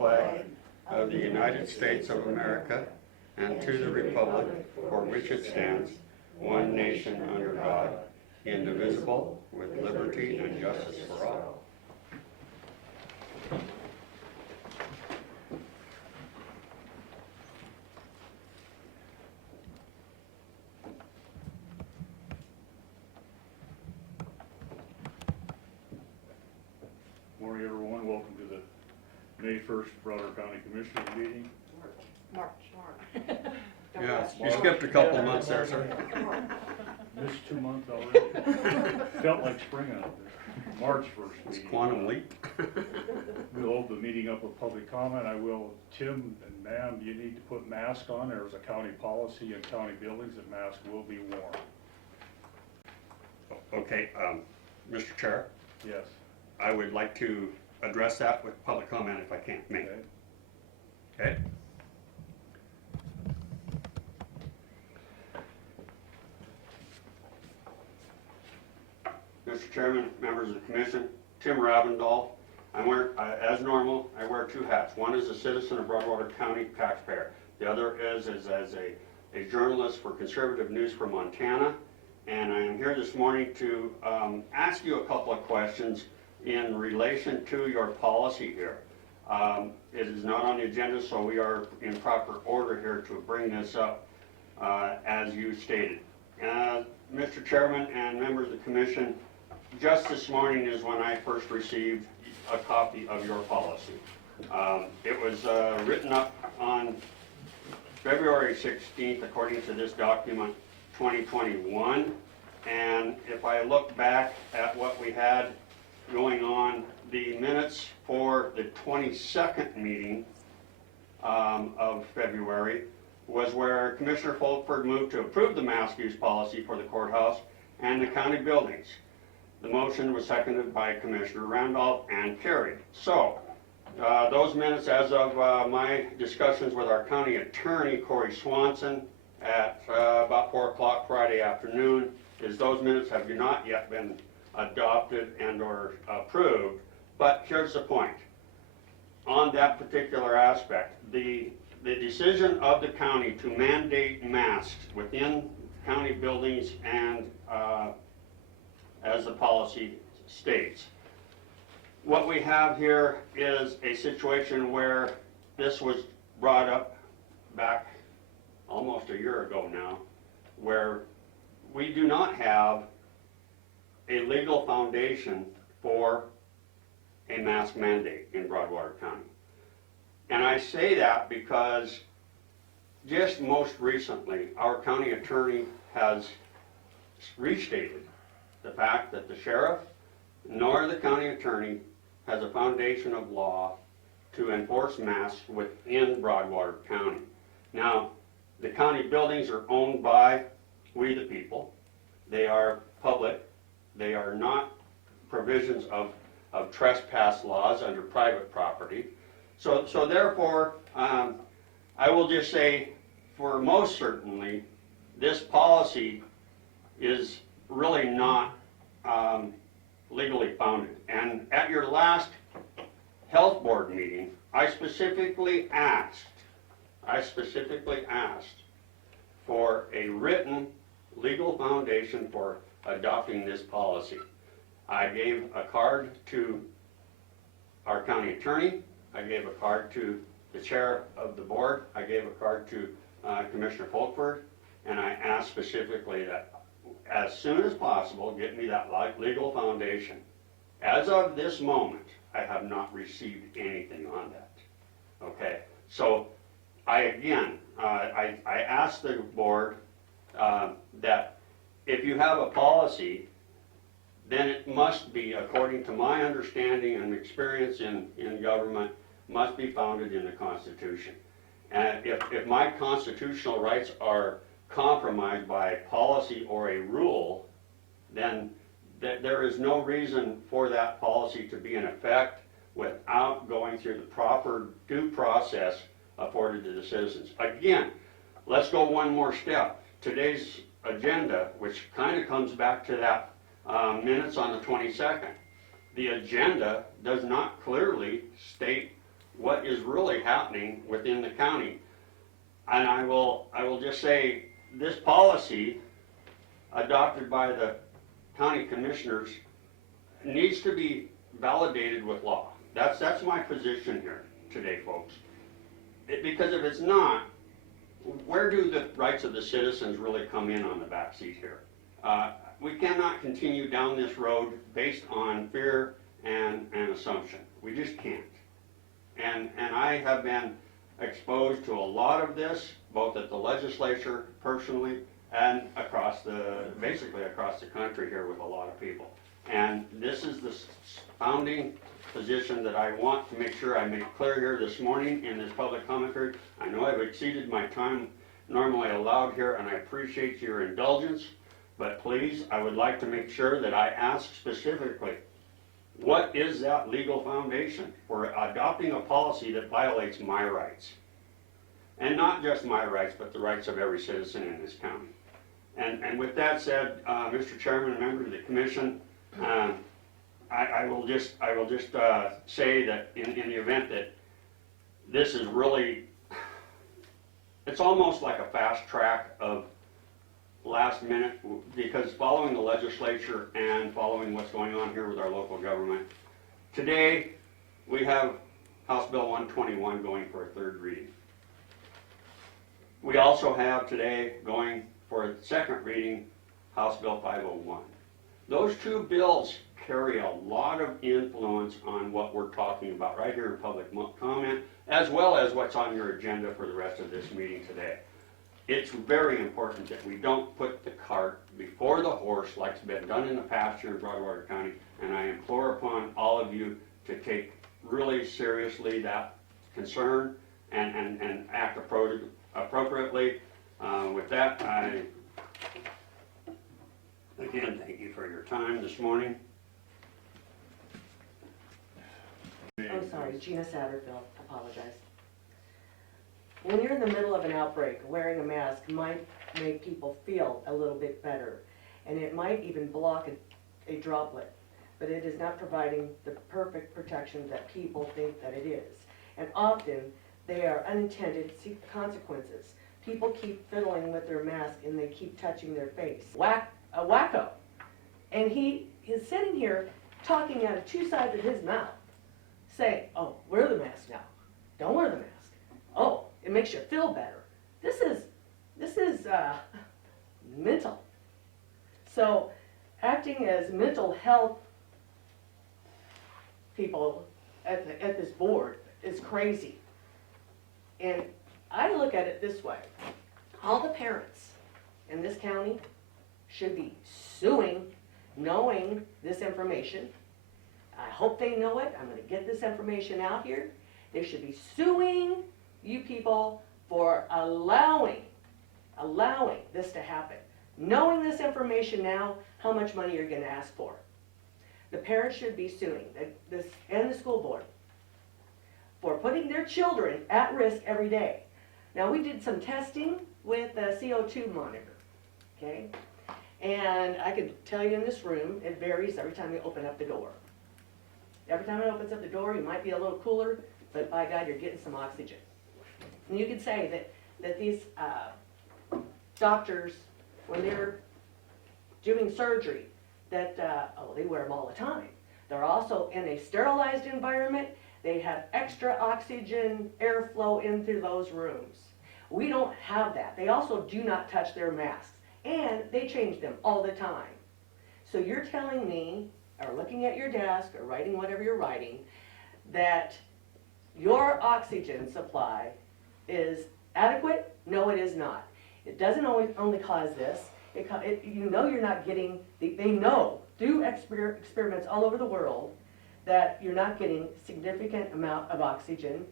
flag of the United States of America and to the republic for which it stands, one nation under God, indivisible, with liberty and justice for all. Morning, everyone. Welcome to the May 1st Broadwater County Commissioners meeting. March. Yeah, you skipped a couple months there, sir. Missed 2 months already. Felt like spring out there. March 1st It's meeting. quantum leap. We'll open the meeting up with public comment. I will, Tim and ma'am, you need to put masks on. There's a county policy in county buildings that masks will be worn. Okay, Mr. Chair, Yes. I would like to address that with public comment if I can, may. Okay. Okay? Mr. Chairman, members of the commission, Tim Ravendall. As normal, I wear two hats. One is a citizen of Broadwater County taxpayer. The other is as a journalist for conservative news from Montana. And I am here this morning to ask you a couple of questions in relation to your policy here. It is not on the agenda, so we are in proper order here to bring this up as you stated. Mr. Chairman and members of the commission, just this morning is when I first received a copy of your policy. It was written up on February 16th, according to this document, 2021. And if I look back at what we had going on, the minutes for the 22nd meeting of February was where Commissioner Folkford moved to approve the mask use policy for the courthouse and the county buildings. The motion was seconded by Commissioner Randolph and carried. So those minutes, as of my discussions with our county attorney, Corey Swanson, at about 4 o'clock Friday afternoon, is those minutes have not yet been adopted and or approved. But here's the point. On that particular aspect, the decision of the county to mandate masks within county buildings and as the policy states. What we have here is a situation where this was brought up back almost a year ago now, where we do not have a legal foundation for a mask mandate in Broadwater County. And I say that because just most recently, our county attorney has restated the fact that the sheriff nor the county attorney has a foundation of law to enforce masks within Broadwater County. Now, the county buildings are owned by we the people. They are public. They are not provisions of trespass laws under private property. So therefore, I will just say, for most certainly, this policy is really not legally founded. And at your last health board meeting, I specifically asked for a written legal foundation for adopting this policy. I gave a card to our county attorney. I gave a card to the chair of the board. I gave a card to Commissioner Folkford, and I asked specifically that as soon as possible, get me that legal foundation. As of this moment, I have not received anything on that. Okay, so I asked the board that if you have a policy, then it must be, according to my understanding and experience in government, must be founded in the Constitution. And if my constitutional rights are compromised by policy or a rule, then there is no reason for that policy to be in effect without going through the proper due process afforded to the citizens. Again, let's go one more step. Today's agenda, which kind of comes back to that minutes on the 22nd, the agenda does not clearly state what is really happening within the county. And I will just say, this policy adopted by the county commissioners needs to be validated with law. That's my position here today, folks. Because if it's not, where do the rights of the citizens really come in on the back seat here? We cannot continue down this road based on fear and assumption. We just can't. And I have been exposed to a lot of this, both at the legislature personally and basically across the country here with a lot of people. And this is the founding position that I want to make sure I make clear here this morning in this public comment period. I know I've exceeded my time normally allowed here, and I appreciate your indulgence, but please, I would like to make sure that I ask specifically, what is that legal foundation for adopting a policy that violates my rights? And not just my rights, but the rights of every citizen in this county. And with that said, Mr. Chairman and members of the commission, I will just say that in the event that this is really, it's almost like a fast track of last minute, because following the legislature and following what's going on here with our local government, today we have House Bill 121 going for a third reading. We also have today going for a second reading House Bill 501. Those two bills carry a lot of influence on what we're talking about right here in public comment, as well as what's on your agenda for the rest of this meeting today. It's very important that we don't put the cart before the horse like's been done in the past here in Broadwater County, and I implore upon all of you to take really seriously that concern and act appropriately. With that, I again thank you for your time this morning. I'm sorry, Gina Satterfield, apologize. When you're in the middle of an outbreak, wearing a mask might make people feel a little bit better, and it might even block a droplet, but it is not providing the perfect protection that people think that it is. And often, they are unintended consequences. People keep fiddling with their mask and they keep touching their face. A wacko. And he is sitting here talking out of two sides of his mouth, saying, oh, wear the mask now. Don't wear the mask. Oh, it makes you feel better. This is mental. So acting as mental health people at this board is crazy. And I look at it this way. All the parents in this county should be suing, knowing this information. I hope they know it. I'm going to get this information out here. They should be suing you people for allowing this to happen. Knowing this information now, how much money you're going to ask for. The parents should be suing this and the school board for putting their children at risk every day. Now, we did some testing with a CO2 monitor, okay? And I can tell you in this room, it varies every time you open up the door. Every time it opens up the door, you might be a little cooler, but by God, you're getting some oxygen. And you could say that these doctors, when they're doing surgery, that, they wear them all the time. They're also in a sterilized environment. They have extra oxygen airflow into those rooms. We don't have that. They also do not touch their masks, and they change them all the time. So you're telling me, or looking at your desk, or writing whatever you're writing, that your oxygen supply is adequate? No, it is not. It doesn't only cause this. You know you're not getting, they know through experiments all over the world that you're not getting significant amount of oxygen,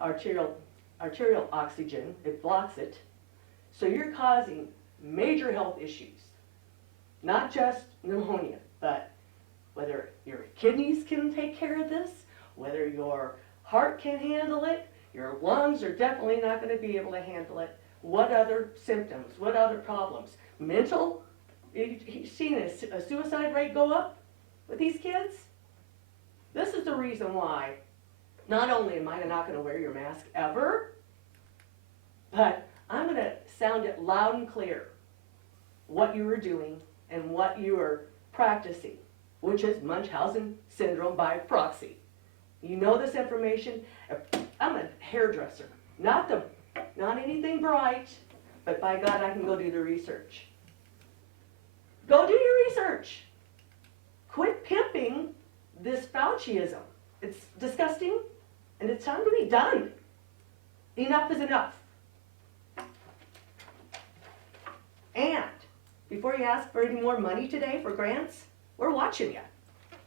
arterial oxygen, it blocks it. So you're causing major health issues, not just pneumonia, but whether your kidneys can take care of this, whether your heart can handle it, your lungs are definitely not going to be able to handle it. What other symptoms, what other problems? Mental, you've seen a suicide rate go up with these kids? This is the reason why Not only am I not gonna wear your mask ever, but I'm gonna sound it loud and clear what you are doing and what you are practicing, which is Munchausen syndrome by proxy. You know this information. I'm a hairdresser, not anything bright, but by God, I can go do the research. Go do your research. Quit pimping this Fauciism. It's disgusting, and it's time to be done. Enough is enough. And before you ask for any more money today for grants, we're watching you.